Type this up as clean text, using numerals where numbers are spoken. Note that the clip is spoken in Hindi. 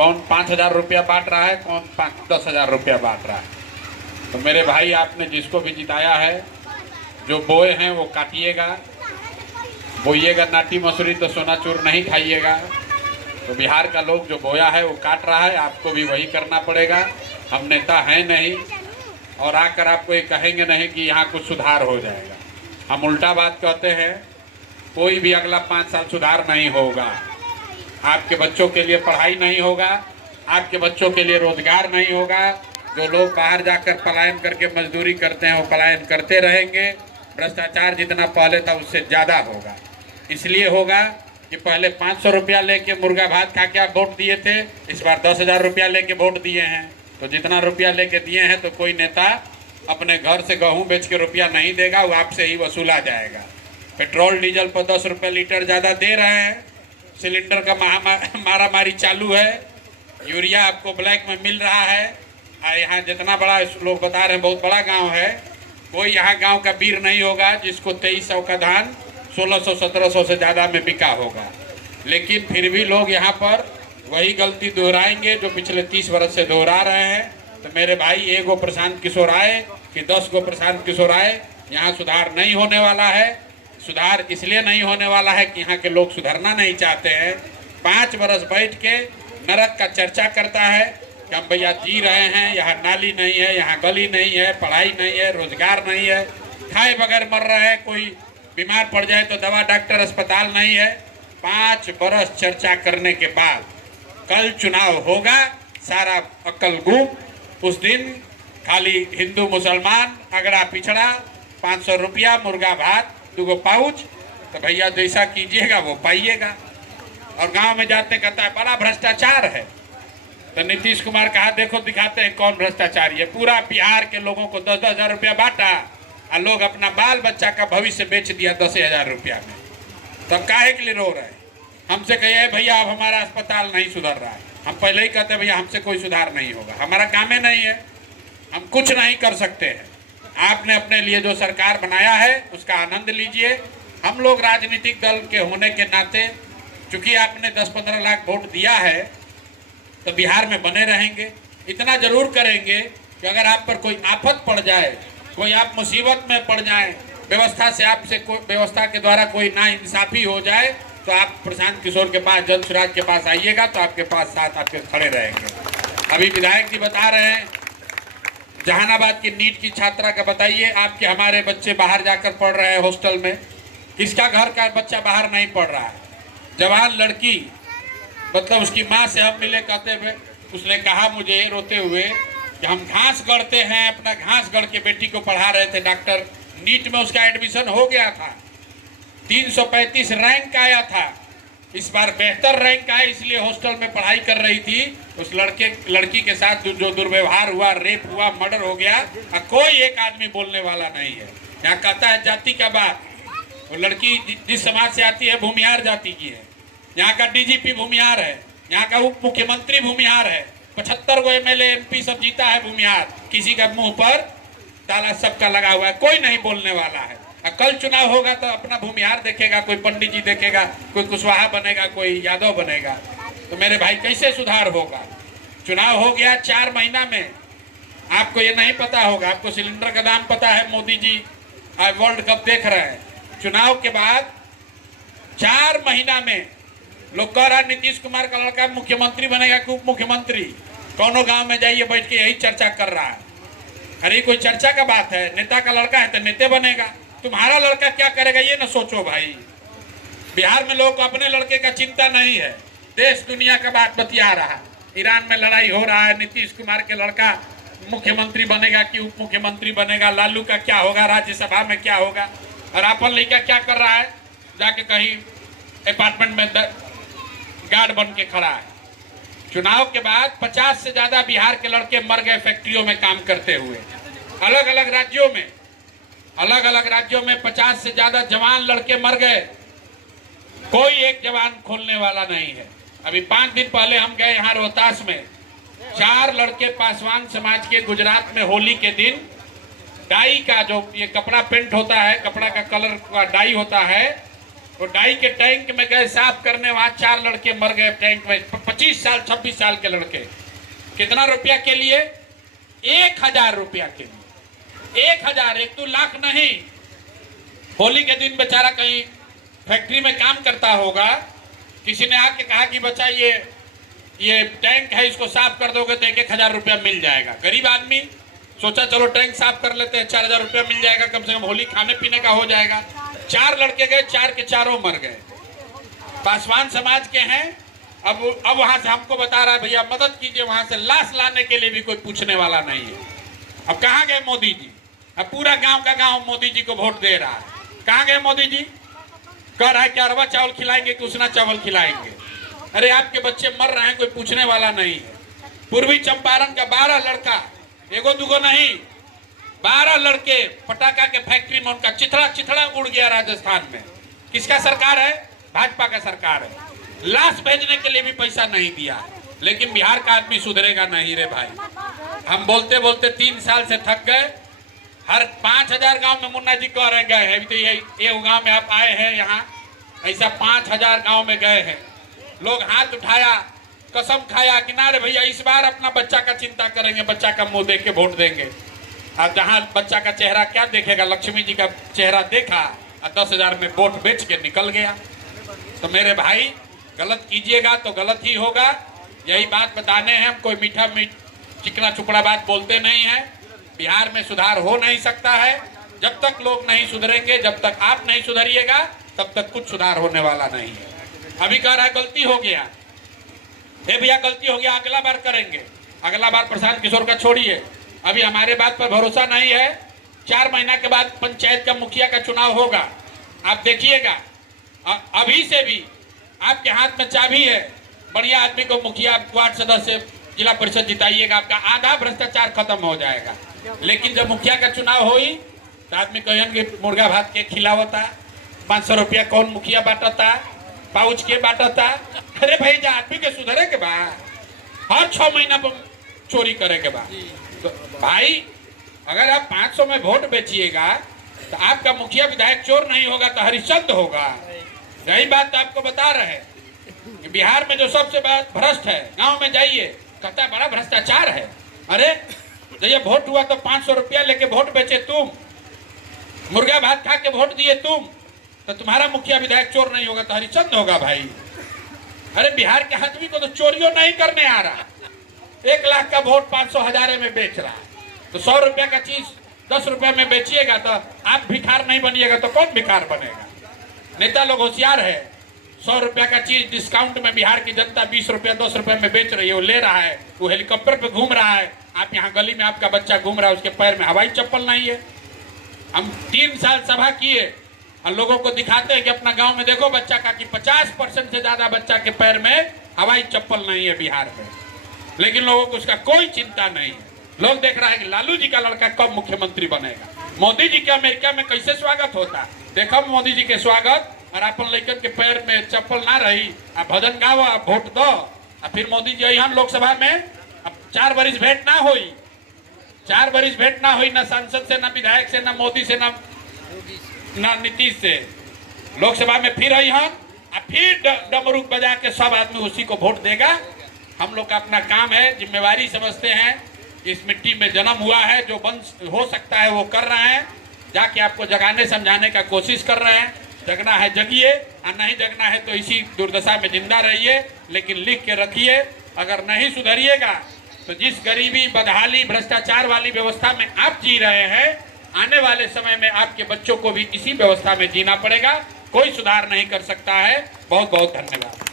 कौन 5,000 रुपया बांट रहा है, कौन 10,000 रुपया बांट रहा है। तो मेरे भाई, आपने जिसको भी जिताया है, जो बोए हैं वो काटिएगा, बोइएगा नाटी मसूरी तो सोना चूर नहीं खाइएगा। तो बिहार का लोग जो बोया है वो काट रहा है, आपको भी वही करना पड़ेगा। हम नेता हैं नहीं और आकर आपको ये कहेंगे नहीं कि यहाँ कुछ सुधार हो जाएगा। हम उल्टा बात कहते हैं, कोई भी अगला 5 साल सुधार नहीं होगा। आपके बच्चों के लिए पढ़ाई नहीं होगा, आपके बच्चों के लिए रोजगार नहीं होगा। जो लोग बाहर जाकर पलायन करके मजदूरी करते हैं वो पलायन करते रहेंगे। भ्रष्टाचार जितना पहले था उससे ज़्यादा होगा। इसलिए होगा कि पहले 500 रुपया लेके मुर्गा भात खा के आप वोट दिए थे, इस बार 10,000 रुपया लेके वोट दिए हैं। तो जितना रुपया लेके दिए हैं तो कोई नेता अपने घर से गेहूँ बेच के रुपया नहीं देगा, वो आपसे ही वसूला जाएगा। पेट्रोल डीजल पर 10 रुपये लीटर ज़्यादा दे रहे हैं, सिलेंडर का मारामारी चालू है, यूरिया आपको ब्लैक में मिल रहा है। यहाँ जितना बड़ा लोग बता रहे हैं बहुत बड़ा गांव है, कोई यहाँ गांव का वीर नहीं होगा जिसको 2300 का धान 1600-1700 से ज़्यादा में बिका होगा। लेकिन फिर भी लोग यहाँ पर वही गलती दोहराएंगे जो पिछले 30 वर्ष से दोहरा रहे हैं। तो मेरे भाई, एगो प्रशांत किशोर आए कि 10 गो प्रशांत किशोर आए, यहाँ सुधार नहीं होने वाला है। सुधार इसलिए नहीं होने वाला है कि यहाँ के लोग सुधरना नहीं चाहते हैं। 5 वर्ष बैठ के नरक का चर्चा करता है कि हम भैया जी रहे हैं, यहाँ नाली नहीं है, यहाँ गली नहीं है, पढ़ाई नहीं है, रोजगार नहीं है, खाए बगैर मर रहे हैं, कोई बीमार पड़ जाए तो दवा डॉक्टर अस्पताल नहीं है। 5 बरस चर्चा करने के बाद कल चुनाव होगा, सारा अक्ल गुम। उस दिन खाली हिंदू मुसलमान अगड़ा पिछड़ा, 500 रुपया मुर्गा भात 2 पाउच, तो भैया जैसा कीजिएगा वो पाइएगा। और गांव में जाते कहता है बड़ा भ्रष्टाचार है। तो नीतीश कुमार कहा देखो दिखाते हैं कौन भ्रष्टाचारी है। पूरा बिहार के लोगों को 10-10 हज़ार रुपया बांटा और लोग अपना बाल बच्चा का भविष्य बेच दिया 10,000 रुपया में। तब काहे के लिए रो रहे हैं? हमसे कहिए भैया अब हमारा अस्पताल नहीं सुधर रहा है, हम पहले ही कहते भैया हमसे कोई सुधार नहीं होगा, हमारा काम ही नहीं है, हम कुछ नहीं कर सकते हैं। आपने अपने लिए जो सरकार बनाया है उसका आनंद लीजिए। हम लोग राजनीतिक दल के होने के नाते, चूंकि आपने 10-15 लाख वोट दिया है, तो बिहार में बने रहेंगे। इतना जरूर करेंगे कि अगर आप पर कोई आफत पड़ जाए, कोई आप मुसीबत में पड़ जाए, व्यवस्था से आपसे कोई व्यवस्था के द्वारा कोई नाइंसाफी हो जाए, तो आप प्रशांत किशोर के पास, जन सुराज के पास आइएगा, तो आपके पास साथ आपके खड़े रहेंगे। अभी विधायक जी बता रहे हैं जहानाबाद की नीट की छात्रा का बताइए, आपके हमारे बच्चे बाहर जाकर पढ़ रहे हैं हॉस्टल में। किसका घर का बच्चा बाहर नहीं पढ़ रहा है? जवान लड़की, मतलब उसकी माँ से हम मिले, कहते हुए उसने कहा मुझे रोते हुए कि हम घास गढ़ते हैं, अपना घास गढ़ के बेटी को पढ़ा रहे थे डॉक्टर। नीट में उसका एडमिशन हो गया था, 335 रैंक आया था, इस बार बेहतर रैंक आया, इसलिए हॉस्टल में पढ़ाई कर रही थी। उस लड़की के साथ जो दुर्व्यवहार हुआ, रेप हुआ, मर्डर हो गया, कोई एक आदमी बोलने वाला नहीं है। यहाँ कहता है जाति का बात, वो लड़की जिस समाज से आती है भूमिहार जाति की है। यहाँ का डीजीपी भूमिहार है, यहाँ का उप मुख्यमंत्री भूमिहार है, 75 गो एमएलए एमपी सब जीता है भूमिहार। किसी का मुंह पर ताला सबका लगा हुआ है, कोई नहीं बोलने वाला है। कल चुनाव होगा तो अपना भूमिहार देखेगा, कोई पंडित जी देखेगा, कोई कुशवाहा बनेगा, कोई यादव बनेगा। तो मेरे भाई कैसे सुधार होगा? चुनाव हो गया 4 महीना में, आपको ये नहीं पता होगा, आपको सिलेंडर का दाम पता है, मोदी जी आज वर्ल्ड कप देख रहे हैं। चुनाव के बाद 4 महीना में लोग कह रहा है नीतीश कुमार का लड़का मुख्यमंत्री बनेगा कि उप मुख्यमंत्री। कौनो गांव में जाइए बैठ के यही चर्चा कर रहा है। अरे कोई चर्चा का बात है? नेता का लड़का है तो नेता बनेगा, तुम्हारा लड़का क्या करेगा ये ना सोचो भाई। बिहार में लोग को अपने लड़के का चिंता नहीं है, देश दुनिया का बात बतिया रहा है। ईरान में लड़ाई हो रहा है, नीतीश कुमार के लड़का मुख्यमंत्री बनेगा कि उप मुख्यमंत्री बनेगा, लालू का क्या होगा, राज्यसभा में क्या होगा। और अपन लड़का क्या कर रहा है, जाके कहीं अपार्टमेंट में गार्ड बन के खड़ा है। चुनाव के बाद 50 से ज्यादा बिहार के लड़के मर गए फैक्ट्रियों में काम करते हुए। अलग अलग राज्यों में 50 से ज्यादा जवान लड़के मर गए, कोई एक जवान खोलने वाला नहीं है। अभी 5 दिन पहले हम गए यहाँ रोहतास में, 4 लड़के पासवान समाज के गुजरात में होली के दिन डाई का जो ये कपड़ा पेंट होता है, कपड़ा का कलर का डाई होता है, वो डाई के टैंक में गए साफ करने, वहां 4 लड़के मर गए टैंक में, 25 साल 26 साल के लड़के। कितना रुपया के लिए? 1000 रुपया के लिए। 1000, 1-2 लाख नहीं। होली के दिन बेचारा कहीं फैक्ट्री में काम करता होगा, किसी ने आके कहा कि बच्चा ये टैंक है, इसको साफ कर दोगे तो 1000 रुपया मिल जाएगा। गरीब आदमी सोचा चलो टैंक साफ कर लेते हैं, 4000 रुपया मिल जाएगा, कम से कम होली खाने पीने का हो जाएगा। 4 लड़के गए, 4 के चारों मर गए। पासवान समाज के हैं। अब वहां से हमको बता रहा है भैया मदद कीजिए, वहां से लाश लाने के लिए भी कोई पूछने वाला नहीं है। अब कहाँ गए मोदी जी? अब पूरा गांव का गांव मोदी जी को वोट दे रहा है। कहाँ गए मोदी जी? कह रहा है कि अरवा चावल खिलाएंगे कि उसना चावल खिलाएंगे। अरे आपके बच्चे मर रहे हैं, कोई पूछने वाला नहीं है। पूर्वी चंपारण का 12 लड़का, एगो दुगो नहीं, 12 लड़के पटाखा के फैक्ट्री में उनका चिथड़ा उड़ गया राजस्थान में। किसका सरकार है? भाजपा का सरकार है। लाश भेजने के लिए भी पैसा नहीं दिया। लेकिन बिहार का आदमी सुधरेगा नहीं रे भाई। हम बोलते बोलते 3 साल से थक गए। हर 5000 गांव में मुन्ना जी कह रहे गए हैं। अभी तो ये गांव में आप आए हैं, यहाँ ऐसा 5000 गांव में गए हैं। लोग हाथ उठाया, कसम खाया कि ना रे भैया इस बार अपना बच्चा का चिंता करेंगे, बच्चा का मुंह देख के वोट देंगे। और जहाँ बच्चा का चेहरा क्या देखेगा, लक्ष्मी जी का चेहरा देखा और 10,000 में वोट बेच के निकल गया। तो मेरे भाई गलत कीजिएगा तो गलत ही होगा। यही बात बताने हैं। हम कोई मीठा चिकना चुपड़ा बात बोलते नहीं है। बिहार में सुधार हो नहीं सकता है जब तक लोग नहीं सुधरेंगे, जब तक आप नहीं सुधरिएगा तब तक कुछ सुधार होने वाला नहीं है। अभी कह रहा है गलती हो गया, हे भैया गलती हो गया, अगला बार करेंगे। अगला बार प्रशांत किशोर का छोड़िए, अभी हमारे बात पर भरोसा नहीं है। 4 महीना के बाद पंचायत का मुखिया का चुनाव होगा, आप देखिएगा। अभी से भी आपके हाथ में चाबी है। बढ़िया आदमी को मुखिया, वार्ड सदस्य, जिला परिषद जिताइएगा, आपका आधा भ्रष्टाचार खत्म हो जाएगा। लेकिन जब मुखिया का चुनाव होई तो आदमी कहेंगे मुर्गा भात के खिलावता, 500 रुपया कौन मुखिया बांटता, पाउच के बांटता। अरे भाई जा आदमी के सुधरे के बाद हर 6 महीना पर चोरी करे के बाद। तो भाई अगर आप 500 में वोट बेचिएगा तो आपका मुखिया विधायक चोर नहीं होगा तो हरिश्चंद्र होगा। यही बात आपको बता रहे हैं कि बिहार में जो सबसे बड़ा भ्रष्ट है, गांव में जाइए कहता है बड़ा भ्रष्टाचार है। अरे जब ये वोट हुआ तो 500 रुपया लेके वोट बेचे तुम, मुर्गा भात खा के वोट दिए तुम, तो तुम्हारा मुखिया विधायक चोर नहीं होगा तो हरिश्चंद्र होगा भाई। अरे बिहार के आदमी को तो चोरियों नहीं करने आ रहा। 1 लाख का वोट 500,000 में बेच रहा है। तो 100 रुपया का चीज 10 रुपया में बेचिएगा तो आप भिखार नहीं बनिएगा तो कौन भिखार बनेगा? नेता लोग होशियार है। 100 रुपया का चीज डिस्काउंट में बिहार की जनता 20 रुपया 10 रुपया में बेच रही है, वो ले रहा है, वो हेलीकॉप्टर पे घूम रहा है। आप यहाँ गली में आपका बच्चा घूम रहा है, उसके पैर में हवाई चप्पल नहीं है। हम 3 साल सभा किए और लोगों को दिखाते हैं कि अपना गांव में देखो बच्चा का, कि 50% से ज्यादा बच्चा के पैर में हवाई चप्पल नहीं है बिहार में। लेकिन लोगों को उसका कोई चिंता नहीं है। लोग देख रहा है कि लालू जी का लड़का कब मुख्यमंत्री बनेगा। मोदी जी के अमेरिका में कैसे स्वागत होता, देखो मोदी जी के स्वागत। और अपन लड़कन के पैर में चप्पल ना रही, आप भजन गाओ, आप वोट दो, और फिर मोदी जी यहाँ लोकसभा में अब 4 बरिस भेंट ना हुई, 4 बरिस भेंट ना हुई, ना सांसद से, ना विधायक से, ना मोदी से, ना नीतीश से। लोकसभा में फिर आई हम, फिर डमरू बजा के सब आदमी उसी को वोट देगा। हम लोग का अपना काम है, जिम्मेवारी समझते हैं। इस मिट्टी में जन्म हुआ है, जो बन हो सकता है वो कर रहे हैं। जाके आपको जगाने समझाने का कोशिश कर रहे हैं। जगना है जगिए, और नहीं जगना है तो इसी दुर्दशा में जिंदा रहिए। लेकिन लिख के रखिए, अगर नहीं सुधरिएगा तो जिस गरीबी, बदहाली, भ्रष्टाचार वाली व्यवस्था में आप जी रहे हैं, आने वाले समय में आपके बच्चों को भी इसी व्यवस्था में जीना पड़ेगा। कोई सुधार नहीं कर सकता है। बहुत बहुत धन्यवाद।